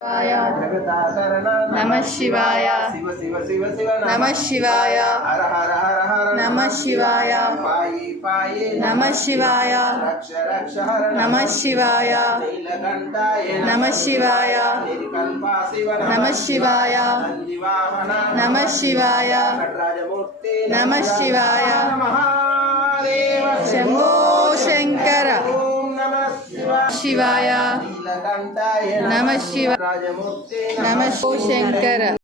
नमः शिवाय शिव शिव शिव शिव नमः शिवाय हर हर हर हर नमः शिवाय पायी पायी नमः शिवाय रक्ष रक्ष हर नमः शिवाय नीलकंठाय नमः शिवाय नीलकंठा शिव नमः शिवाय नंदिवाहन नमः शिवाय नटराजमूर्ति नमः शिवाय महादेव शंभो शंकर शिवाय नमः शिवाय नमः शंकर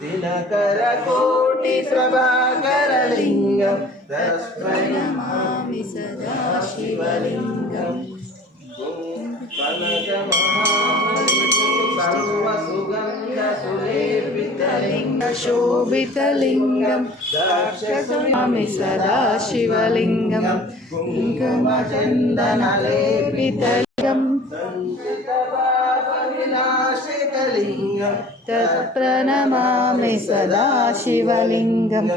दिनकर कोटि प्रभाकर लिंगम नमामि सदा शिवलिंगम शोभितलिंगम नमामि सदा शिवलिंगम कुङ्कुमचन्दनलेपितलिंगम तत्प्रणमामि सदा शिवलिंगम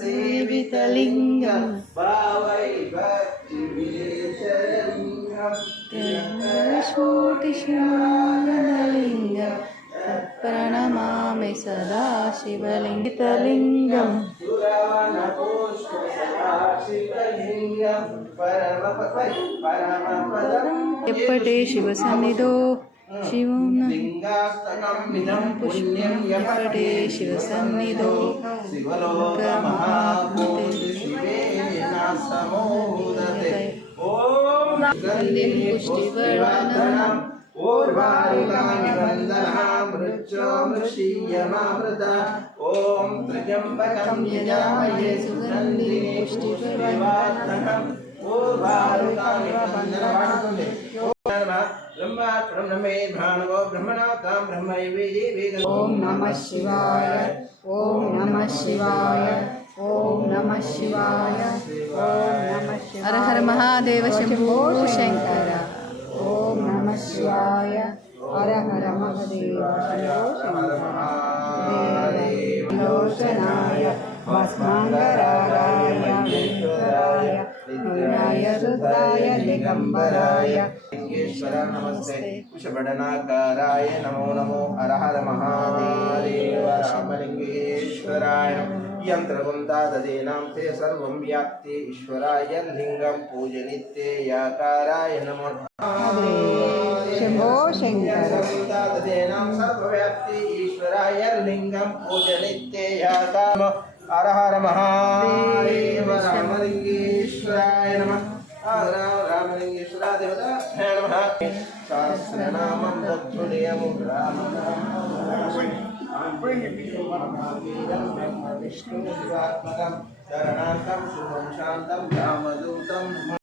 सेवितलिंगम कोटिशूटिशानलिंगम तत्प्रणमामि सदा शिवलिंगम यपटे शिवसन्निधौ शिवं पुष्पं यपटे शिवसन्निधौ पुष्टिवर्धनम् ओम त्र्यंबकं यजामहे सुगन्धिं पुष्टिवर्धनम् ओम नमः शिवाय ओम नमः शिवाय ओम नमः शिवाय ओम नमः शिवाय हर हर महादेव शंभो शंकर ओम नमः शिवाय हर हर महादेव लोचनाय भस्मांगराय विष्णुराय नित्याय रुद्राय दिगंबराय लिंगेश्वर नमस्ते कुशबडनाकाराय नमो नमो हर हर महादेव रामलिंगेश्वराय यंत्रगुंता ददेनां ते सर्वं व्याप्ति ईश्वराय लिंगं पूजनित्ये याकाराय नमो शंभो शंकर ददेनां सर्वव्याप्ति ईश्वराय लिंगं पूजनित्ये याकार हर हर महादेव रामलिंगेश्वराय नमः रामलिंगेश्वराय देवताभ्यां नमः सहस्रनामं तत्तुल्यं रामनामं विष्णु शिवात्मकं शरणार्थं शुभं शान्तं रामदूतं